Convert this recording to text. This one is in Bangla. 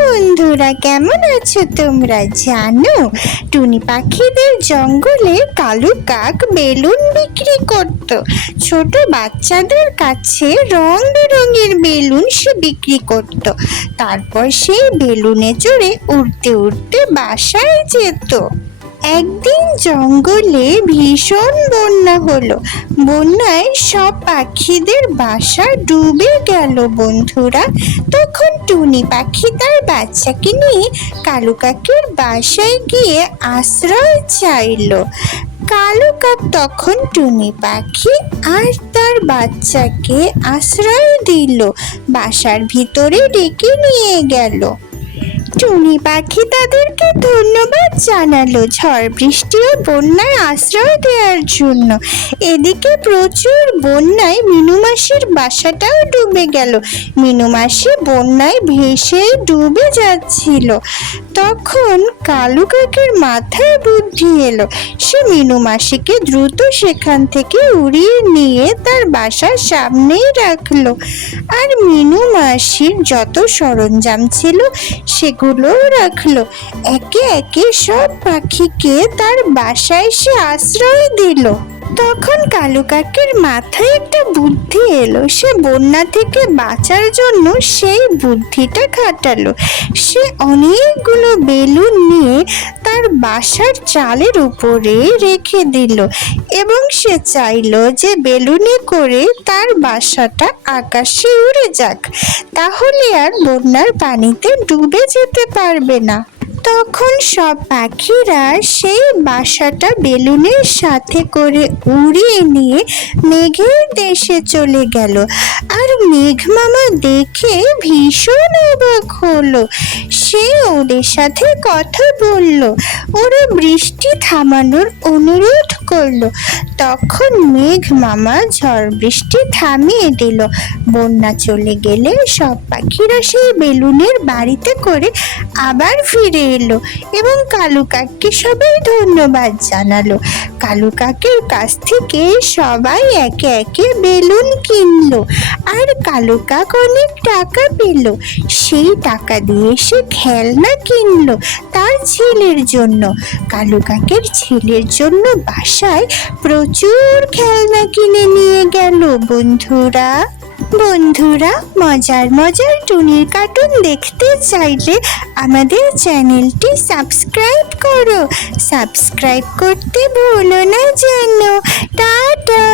বন্ধুরা, কেমন আছো তোমরা? জানো, টুনি পাখিদের জঙ্গলে কালু কাক বেলুন বিক্রি করত। ছোট বাচ্চাদের কাছে রং বেরঙের বেলুন সে বিক্রি করত। তারপর সেই বেলুনে চড়ে উড়তে উড়তে বাসায় যেত। একদিন জঙ্গলে ভীষণ বন্যা হলো। বন্যায় সব পাখিদের বাসা ডুবে গেল বন্ধুরা। তখন টুনি পাখি তার বাচ্চাকে নিয়ে কালু কাকের বাসায় গিয়ে আশ্রয় চাইলো। কালু কাক তখন টুনি পাখি আর তার বাচ্চাকে আশ্রয় দিল, বাসার ভিতরে ডেকে নিয়ে গেল। টুনি পাখি তাদেরকে ধন্যবাদ জানালো ঝড় বৃষ্টি ও বন্যায় আশ্রয় দেওয়ার জন্য। এদিকে প্রচুর বন্যায় মিনু মাসির বাসাটাও ডুবে গেল। মিনু মাসি বন্যায় ভেসে ডুবে যাচ্ছিল। তখন কালু কাকের মাথায় বুদ্ধি এলো। সে মিনু মাসিকে দ্রুত সেখান থেকে উড়িয়ে নিয়ে তার বাসার সামনেই রাখলো। আর মিনু মাসির যত সরঞ্জাম ছিল সেগুলো রাখলো। একে একে সব পাখিকে তার বাসায় সে আশ্রয় দিল। তখন কালু কাকের মাথায় একটা বুদ্ধি এলো। সে বন্যা থেকে বাঁচার জন্য সেই বুদ্ধিটা খাটালো। সে অনেকগুলো বেলুন নিয়ে তার বাসার চালের উপরে রেখে দিল এবং সে চাইলো যে বেলুনে করে তার বাসাটা আকাশে উড়ে যাক, তাহলে আর বন্যার পানিতে ডুবে যেতে পারবে না। তখন সব পাখিরা সেই বাসাটা বেলুনের সাথে করে উড়িয়ে নিয়ে মেঘের দেশে চলে গেল। আর মেঘ মামা দেখে ভীষণ অবাক হলো। সে ওদের সাথে কথা বলল, ওরা বৃষ্টি থামানোর অনুরোধ করলো। তখন মেঘ মামা ঝড় বৃষ্টি থামিয়ে দিল। বন্যা চলে গেলে সব পাখিরা সেই বেলুনের বাড়িতে করে আবার ফিরে এলো এবং কালু কাককে সবাই ধন্যবাদ জানালো। কালু কাকের কাছ থেকে সবাই একে একে বেলুন কিনলো আর কালু কাক অনেক টাকা পেল। সেই টাকা দিয়ে সে খেলনা কিনলো তার ছেলের জন্য। কালু কাকের ছেলের জন্য বাসায় প্রচুর খেলনা কিনে নিয়ে গেল বন্ধুরা। মজার মজার টুনির কার্টুন দেখতে চাইলে আমাদের চ্যানেলটি সাবস্ক্রাইব করো। সাবস্ক্রাইব করতে ভুলো না যেন। টাটা।